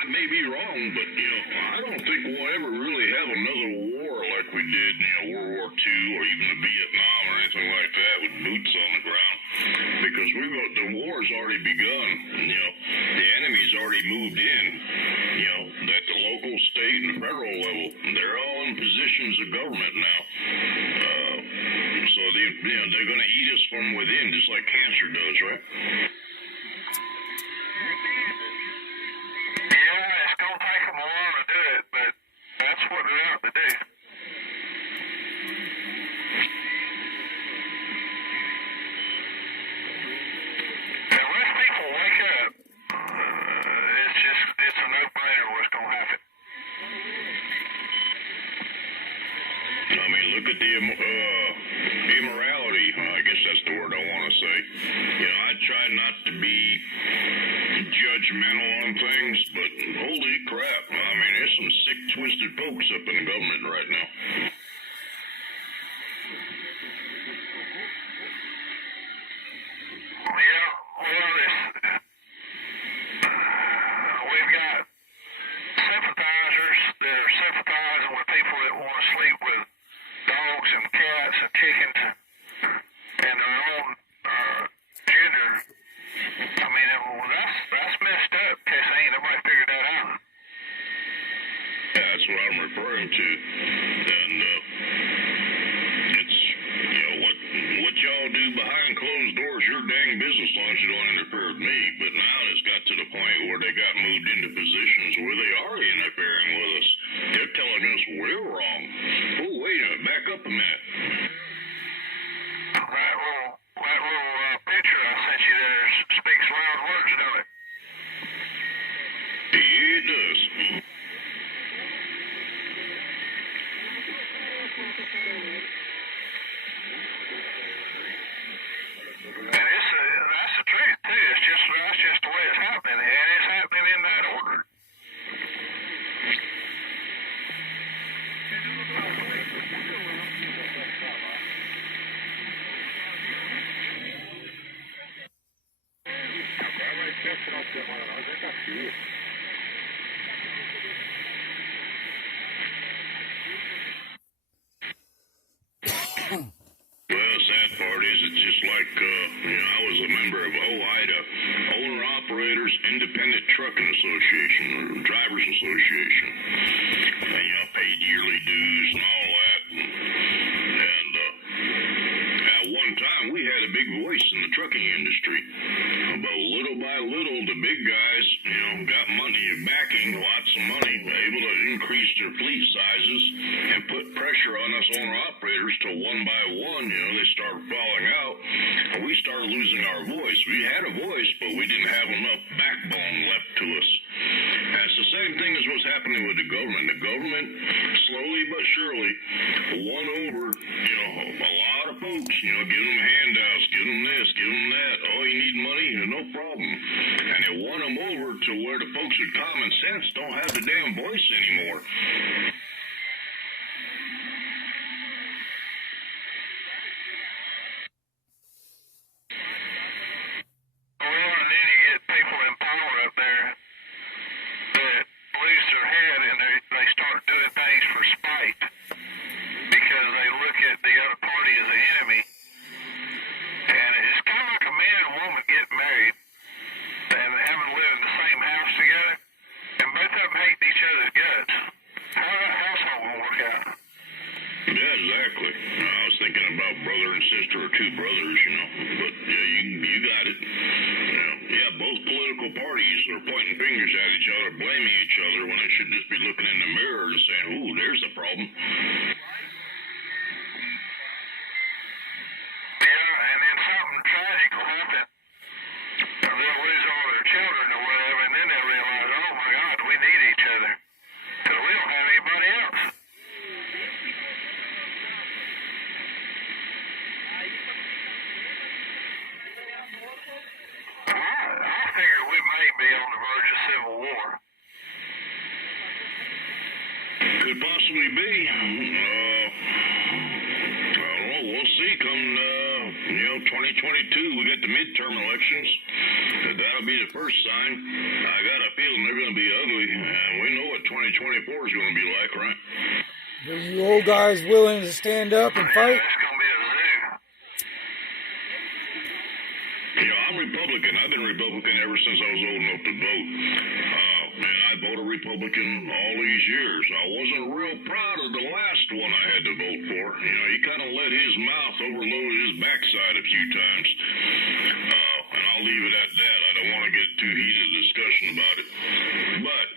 I may be wrong, but, I don't think we'll ever really have another war like we did, World War II or even the Vietnam or anything like that with boots on the ground. Because the war's already begun. The enemy's already moved in, at the local, state, and federal level. They're all in positions of government now. So they're going to eat us from within, just like cancer does, right? Yeah, it's going to take them a while to do it, but that's what they're out to do. Unless people wake up, it's a no-brainer what's going to happen. I mean, look at the immorality. I guess that's the word I want to say. I try not to be judgmental on things, but holy crap. I mean, there's some sick, twisted folks up in the government right now. Yeah, well, we've got sympathizers that are sympathizing with people that want to sleep with dogs and cats and chickens and their own gender. I mean, that's messed up because ain't nobody figured that out. Yeah, that's what I'm referring to. And it's, what y'all do behind closed doors, your dang business as long as you don't interfere with me. But now it's got to the point where they got moved into positions where they are interfering with us. They're telling us we're wrong. Oh, wait a minute, back up a minute. That little picture I sent you there speaks loud words, don't it? It does. And that's the truth too. That's just the way it's happening, and it's happening in that order. Well, the sad part is it's just like, I was a member of OIDA, Owner-Operators Independent Trucking Association, or Drivers Association. And, paid yearly dues and all that. And at one time, we had a big voice in the trucking industry. But little by little, the big guys, got money and backing, lots of money, able to increase their fleet sizes and put pressure on us owner-operators till one by one, they started falling out. And we started losing our voice. We had a voice, but we didn't have enough backbone left to us. And it's the same thing as what's happening with the government. The government, slowly but surely, won over, a lot of folks, give them handouts, give them this, give them that. Oh, you need money? No problem. And it won them over to where the folks with common sense don't have the damn voice anymore. Exactly. I was thinking about brother and sister or two brothers, But yeah, you got it. Both political parties are pointing fingers at each other, blaming each other when they should just be looking in the mirror and saying, "Ooh, there's the problem." Yeah, and then something tragic will happen. They'll lose all their children or whatever, and then they'll realize, oh my God, we need each other. Because we don't have anybody else. I figure we may be on the verge of civil war. Could possibly be. I don't know. We'll see. Come 2022, we got the midterm elections. That'll be the first sign. I got a feeling they're going to be ugly, and we know what 2024 is going to be like, right? Are you old guys willing to stand up and fight? It's going to be a zoo. You know, I'm Republican. I've been Republican ever since I was old enough to vote. And I voted Republican all these years. I wasn't real proud of the last one I had to vote for. You know, he kind of let his mouth overload his backside a few times. And I'll leave it at that. I don't want to get too heated a discussion about it. But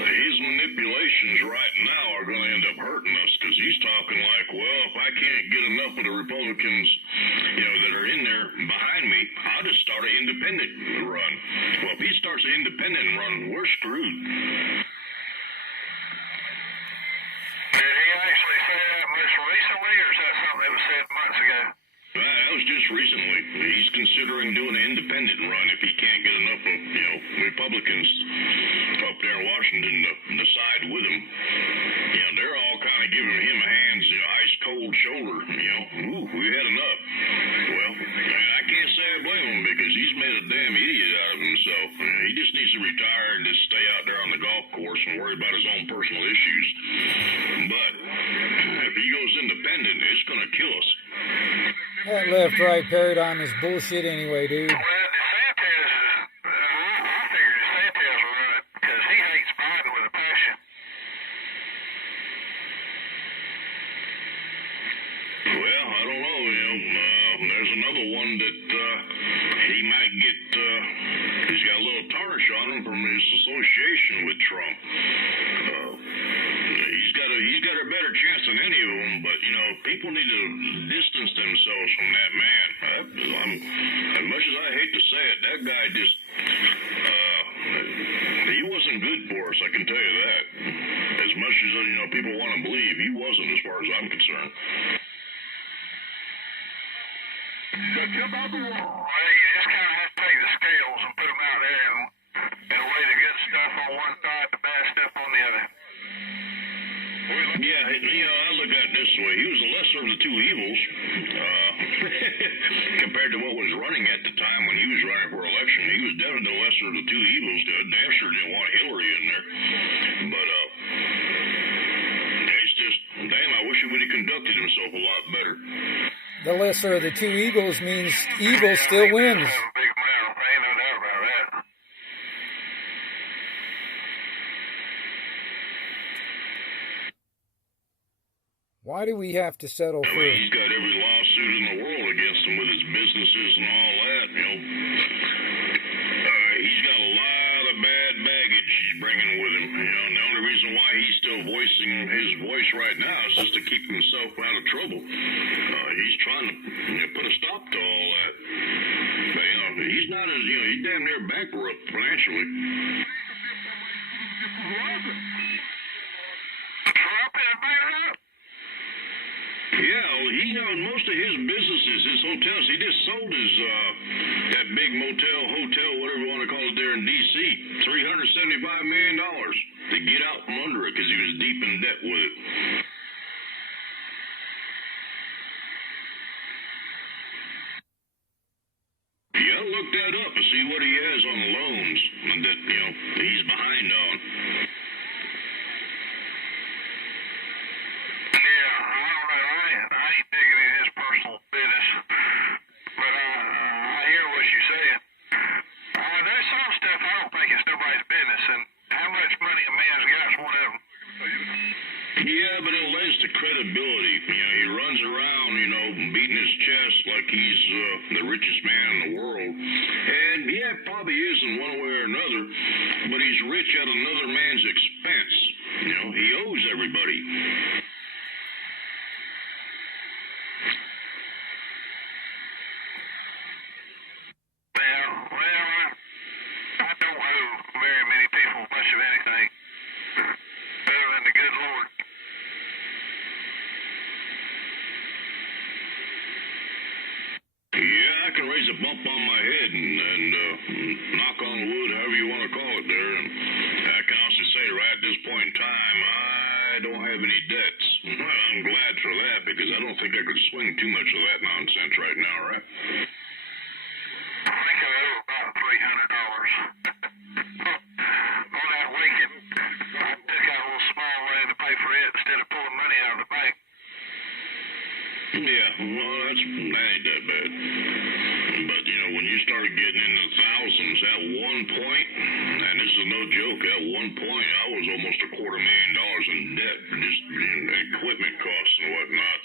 his manipulations right now are going to end up hurting us, because he's talking like, well, if I can't get enough of the Republicans, you know, that are in there behind me, I'll just start an independent run. Well, if he starts an independent run, we're screwed. Did he actually say that much recently, or is that something that was said months ago? That was just recently. He's considering doing an independent run if he can't get enough of, you know, Republicans up there in Washington to side with him. You know, they're all kind of giving him a hands, you know, ice cold shoulder. You know, ooh, we had enough. Well, I can't say I blame him, because he's made a damn idiot out of himself. He just needs to retire and just stay out there on the golf course and worry about his own personal issues. But if he goes independent, it's going to kill us. That left-right paradigm is bullshit anyway, dude. Well, DeSantis, I figured DeSantis will run it because he hates Biden with a passion. Well, I don't know, you know, there's another one that he might get, he's got a little tarnish on him from his association with Trump. He's got a better chance than any of them, but, you know, people need to distance themselves from that man. As much as I hate to say it, that guy just, he wasn't good for us, I can tell you that. As much as, you know, people want to believe, he wasn't, as far as I'm concerned. Well, you just kind of have to take the scales and put them out there and weigh the good stuff on one side, the bad stuff on the other. Yeah, you know, I look at it this way. He was the lesser of the two evils, compared to what was running at the time when he was running for election. He was definitely the lesser of the two evils. Damn sure didn't want Hillary in there. But, it's just, damn, I wish he would have conducted himself a lot better. The lesser of the two eagles means evil still wins. Have a big mouth, ain't no doubt about that. Why do we have to settle for... He's got every lawsuit in the world against him with his businesses and all that, you know. He's got a lot of bad baggage he's bringing with him, you know, and the only reason why he's still voicing his voice right now is just to keep himself out of trouble. He's trying to, you know, put a stop to all that. But, you know, he's not as, you know, he's damn near bankrupt financially. Trump is bankrupt? Yeah, well, he, you know, most of his businesses, his hotels, he just sold his, that big hotel, whatever you want to call it there in D.C., $375 million to get out from under it because he was deep in debt with it. Yeah, look that up and see what he has on loans that, you know, he's behind on. I ain't digging in his personal business, but I hear what you're saying. There's some stuff I don't think it's nobody's business, and how much money a man's got is one of them. Yeah, but it lends to credibility. You know, he runs around, you know, beating his chest like he's the richest man in the world. And yeah, probably is in one way or another, but he's rich at another man's expense. You know, he owes everybody. I don't owe very many people much of anything, other than the good Lord. Yeah, I can raise a bump on my head and knock on wood, however you want to call it there. And I can also say right at this point in time, I don't have any debts. Well, I'm glad for that, because I don't think I could swing too much of that nonsense right now, right? I think I owe about $300. Yeah, well, that ain't that bad. But, when you start getting into thousands, at one point, and this is no joke, at one point, I was almost $250,000 in debt, just equipment costs and whatnot.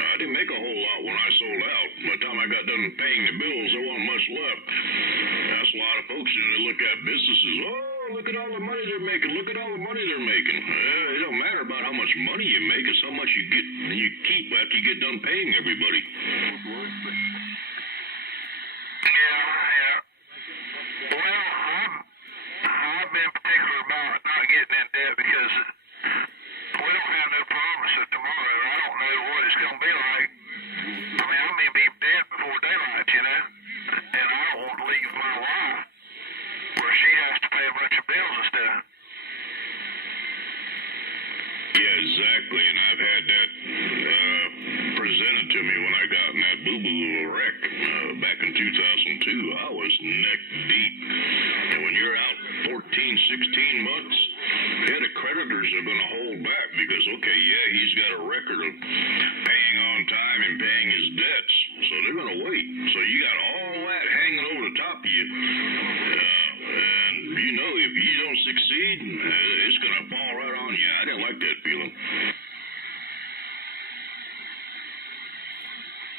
I didn't make a whole lot when I sold out. By the time I got done paying the bills, there wasn't much left. That's a lot of folks, they look at businesses, look at all the money they're making. Look at all the money they're making. It don't matter about how much money you make. It's how much you keep after you get done paying everybody. Yeah. Well, I've been particular about not getting in debt because we don't have no promise of tomorrow. I don't know what it's going to be like. I mean, I may be dead before daylight, and I don't want to leave my wife where she has to pay a bunch of bills and stuff. Yeah, exactly. And I've had that presented to me when I got in that boo-boo wreck back in 2002. I was neck deep. And when you're out 14, 16 months, the creditors are going to hold back because, okay, yeah, he's got a record of paying on time and paying his debts. So they're going to wait. So you got all that hanging over the top of you. And, if you don't succeed, it's going to fall right on you. I didn't like that feeling.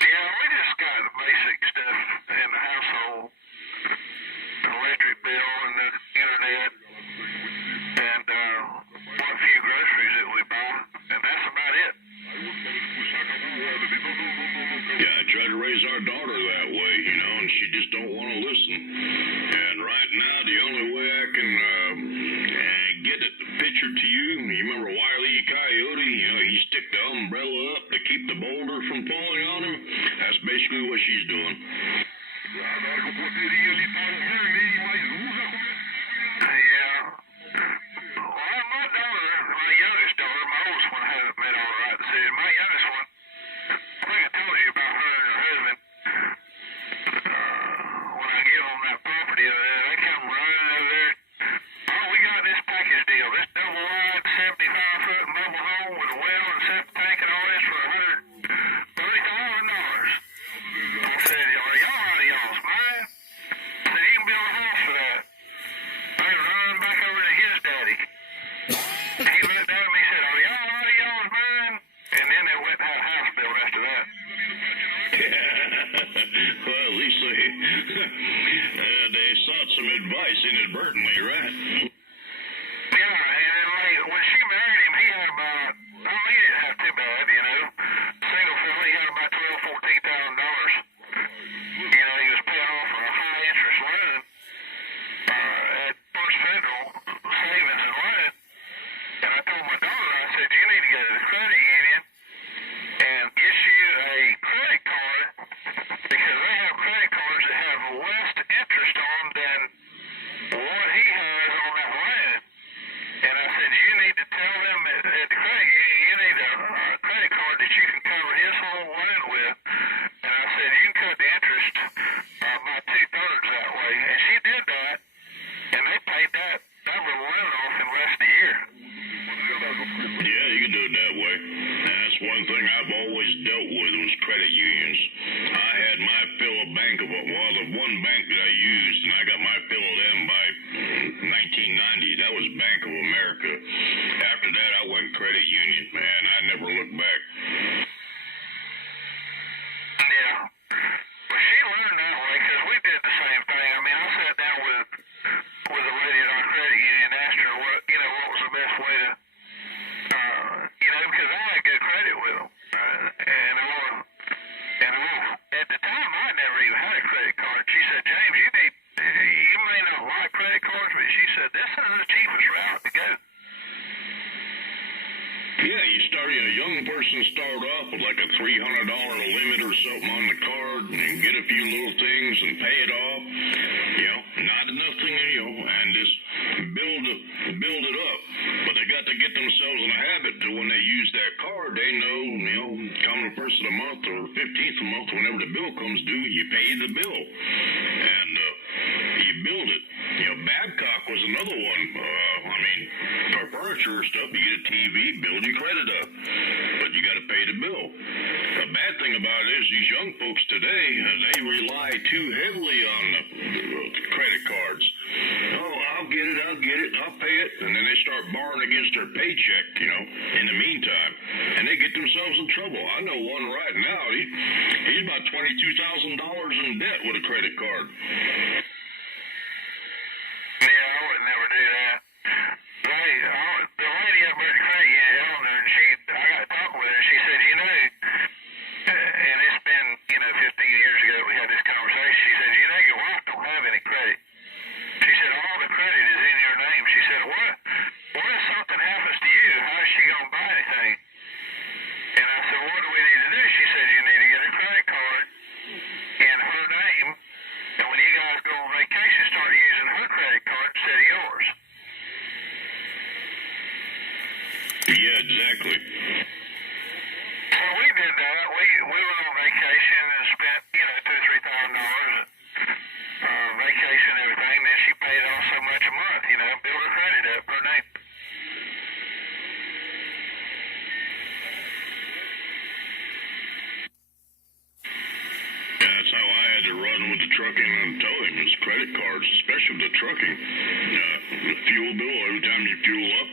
Yeah, we just got the basic stuff in the household. The electric bill and the internet and what few groceries that we buy, and that's about it. Yeah, I try to raise our daughter that way, and she just don't want to listen. And right now, the only way I can get it pictured to you, remember Wile E. Coyote? He stick the umbrella up to keep the boulder from falling on him. That's basically what she's doing. Yeah. Well, my daughter, my youngest daughter, my oldest one hasn't made all the right decisions. My youngest one, I think I told you about her and her husband. When I give them that property over there, they come running over there. Oh, we got this package deal. This double wide 75-foot mobile home with a well and septic tank and all this for $130,000. I said, are y'all out of y'all's mind? I said, you can build a house for that. They run back over to his daddy. He looked at him, he said, are y'all out of y'all's mind? And then they went and had a house built after that. Well, at least they sought some advice inadvertently, right? Yeah, and then when she married him, he had about, he didn't have too bad, Single family, he had about $12,000, $14,000. He was paying off a high interest loan at First Federal Savings and Loan. And I told my daughter, I said, you need to go to the credit union and issue a credit card because they have credit cards that have less interest on than what he has on that loan. And I said, you need to tell them at the credit union, you need a credit card that you can cover his whole loan with. And I said, you can cut the interest by 2/3 that way. And she did that, and they paid that little loan off in less than a year. Yeah, you can do it that way. That's one thing I've always dealt with was credit unions. I had my fill of the one bank that I used, and I got my fill of them by 1990. That was Bank of America. After that, I went credit union, man. I never looked back. Yeah. Well, she learned that way because we did the same thing. I mean, I sat down with the lady at our credit union and asked her what was the best way to, because I had good credit with them. And at the time, I never even had a credit card. She said, James, you may not like credit cards, but she said, this is the cheapest route to go. Yeah, a young person start off with like a $300 limit or something on the card and get a few little things and pay it off. Not enough and just build it up. But they got to get themselves in a habit to when they use that card, they know, come the first of the month or 15th of the month, whenever the bill comes due, you pay the bill. And you build it. Bad Babcock was another one. I mean, for furniture stuff, you get a TV, build your credit up, but you got to pay the bill. The bad thing about it is these young folks today, they rely too heavily on the credit cards. Oh, I'll get it, I'll pay it, and then they start borrowing against their paycheck, in the meantime, and they get themselves in trouble. I know one right now, he's about $22,000 in debt with a credit card. Yeah, I would never do that. The lady up at the credit union, Eleanor, and I got to talk with her. She said, and it's been, 15 years ago we had this conversation. She said, your wife don't have any credit. She said, all the credit is in your name. She said, what if something happens to you? How is she going to buy anything? And I said, what do we need to do? She said, you need to get a credit card in her name, and when you guys go on vacation, start using her credit card instead of yours. Yeah, exactly. So we did that. We went on vacation and spent, $2,000-$3,000 vacation and everything. Then she paid off so much a month, build her credit up her name. Yeah, that's how I had to run with the trucking and towing, was credit cards, especially with the trucking. The fuel bill, every time you fuel up,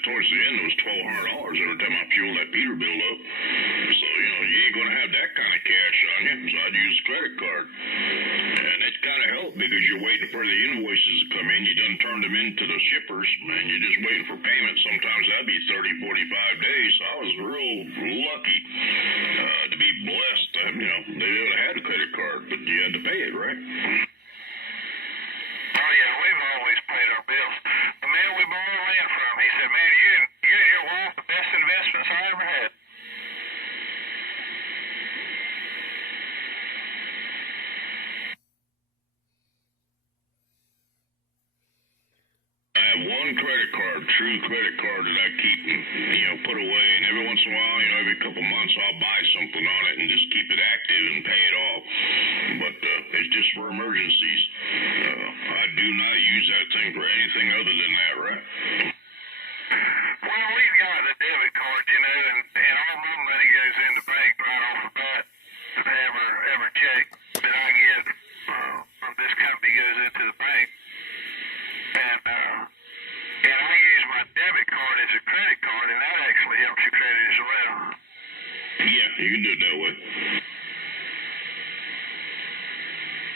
towards the end it was $1,200 every time I fueled that Peterbilt up. So, you ain't going to have that kind of cash on you, so I'd use a credit card. And it kind of helped because you're waiting for the invoices to come in. You done turned them into the shippers, and you're just waiting for payment. Sometimes that'd be 30, 45 days. So I was real lucky to be blessed. They would have had a credit card, but you had to pay it, right? Oh, yeah, we've always paid our bills. The man we bought our land from, he said, man, you and your wife, the best investments I ever had. I have one credit card, true credit card that I keep, put away, and every once in a while, every couple months, I'll buy something on it and just keep it active and pay it off. But it's just for emergencies. I do not use that thing for anything other than that, right? Well, we've got a debit card, and all my money goes in the bank right off the bat. Every check that I get from this company goes into the bank. And I use my debit card as a credit card, and that actually helps your credit as well. Yeah, you can do it that way.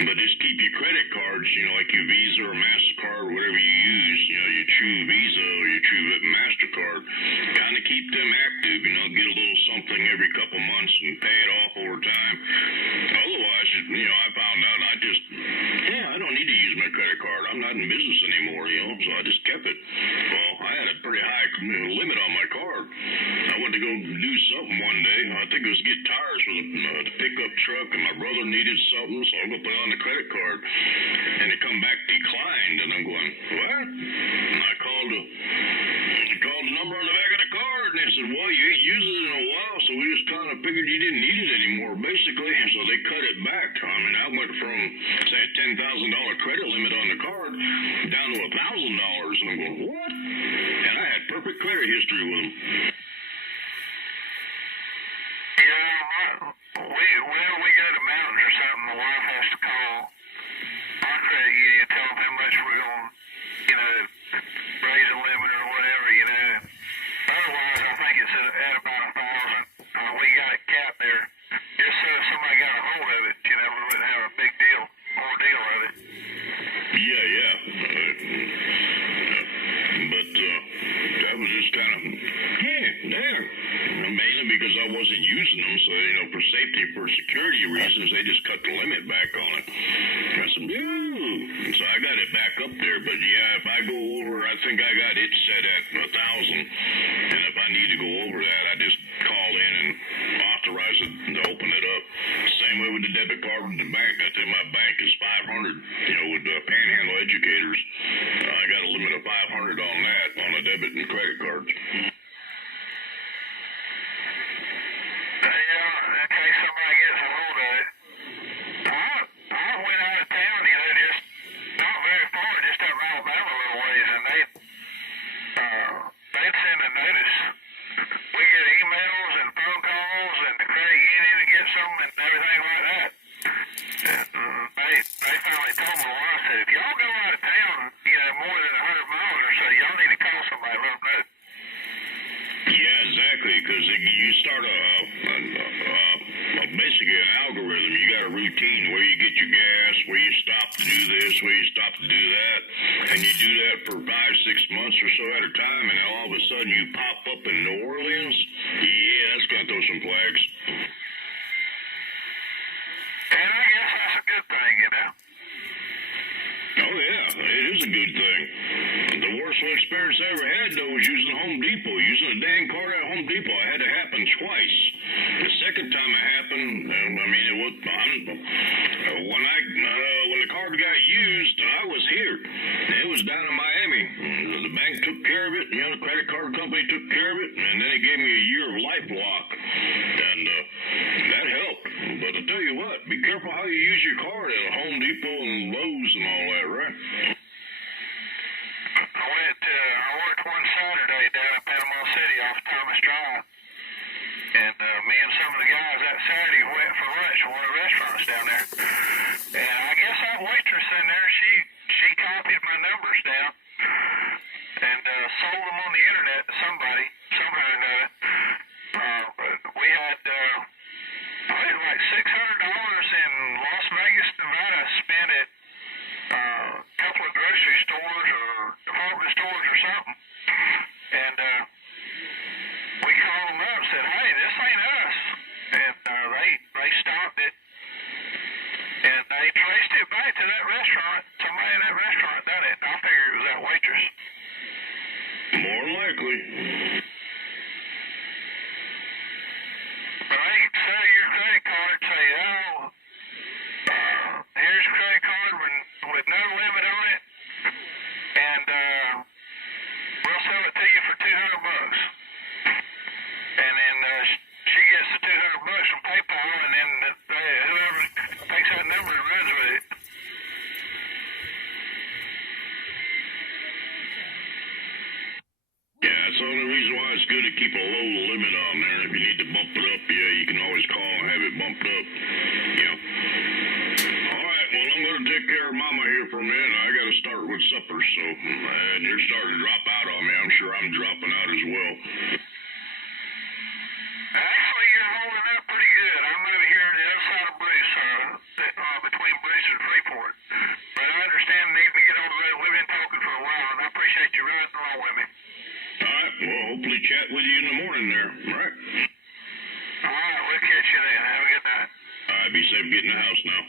But just keep your credit cards, like your Visa or MasterCard, whatever you use, your true Visa or your true MasterCard, kind of keep them active, get a little something every couple months and pay it off over time. Otherwise, I found out I don't need to use my credit card. I'm not in business anymore, so I just kept it. Well, I had a pretty high limit on my card. I went to go do something one day. I think it was get tires for the pickup truck, and my brother needed something, so I'm going to put it on the credit card. And it come back declined, and I'm going, what? And I called the number on the back of the card, and they said, well, you ain't used it in a while, so we just kind of figured you didn't need it anymore, basically. And so they cut it back. I went from, say, a $10,000 credit limit on the card down to $1,000. And I'm going, what? And I had perfect credit history with them. When we go to mountains or something, the wife has to call our credit union, tell them how much we're going to, raise a limit or whatever, Otherwise, I think it's at about 1,000. We got it capped there, just so if somebody got a hold of it, we wouldn't have a big ordeal of it. Yeah. But that was just kind of, mainly because I wasn't using them, so, for safety, for security reasons, they just cut the limit back on it. I said, so I got it back up there, but yeah, if I go over, I think I got it set at 1,000, and if I need to go over that, I just call in and authorize it to open it up. Same way with the debit card with the bank. I think my bank is 500, with Panhandle Educators. I got a limit of 500 on that, on a debit and credit cards. In case somebody gets a hold of it. I went out of town, just not very far somebody let them know. Yeah, exactly. Because you start basically an algorithm. You got a routine where you get your gas, where you stop to do this, where you stop to do that, and you do that for 5-6 months or so at a time, and all of a sudden you pop up in New Orleans. Yeah, that's gonna throw some flags. And I guess that's a good thing, you know. Oh yeah, it is a good thing. The worst experience I ever had though was using Home Depot, using a dang card at Home Depot. I had to happen twice. The second time it happened, I mean, it was when the card got used, I was here. It was down in Miami. The bank took care of it. You know, the credit card company took care of it, and then it gave me a year of life lock, and that helped. But I tell you what, be careful how you use your card at Home Depot and Lowe's and all that, right? I worked one Saturday down in Panama City off Thomas Drive. And me and some of the guys that Saturday went for lunch at one of the restaurants down there. And I guess that waitress in there, she copied my numbers down and sold them on the internet to somebody, somehow or another. We had, I had like $600 in Las Vegas, Nevada spent at a couple of grocery stores or department stores or something. And we called them up and said, hey, this ain't us. And they stopped it. And they traced it back to that restaurant. Somebody in that restaurant done it. I figured it was that waitress. More likely. But they sell your credit card, say, oh, here's a credit card with no limit on it. And we'll sell it to you for $200. And then she gets the $200 from PayPal, and then whoever takes that number and runs with it. Yeah, that's the only reason why it's good to keep a low limit on there. If you need to bump it up, yeah, you can always call and have it bumped up. Yeah. All right, well, I'm going to take care of Mama here for a minute. I got to start with supper, so, and you're starting to drop out on me. I'm sure I'm dropping out as well. Actually, you're holding up pretty good. I'm over here on the other side of Bruce, between Bruce and Freeport. But I understand needing to get on the road. We've been talking for a while, and I appreciate you riding along with me. All right, well, hopefully chat with you in the morning there, all right? All right, we'll catch you then. Have a good night. All right, be safe getting in the house now.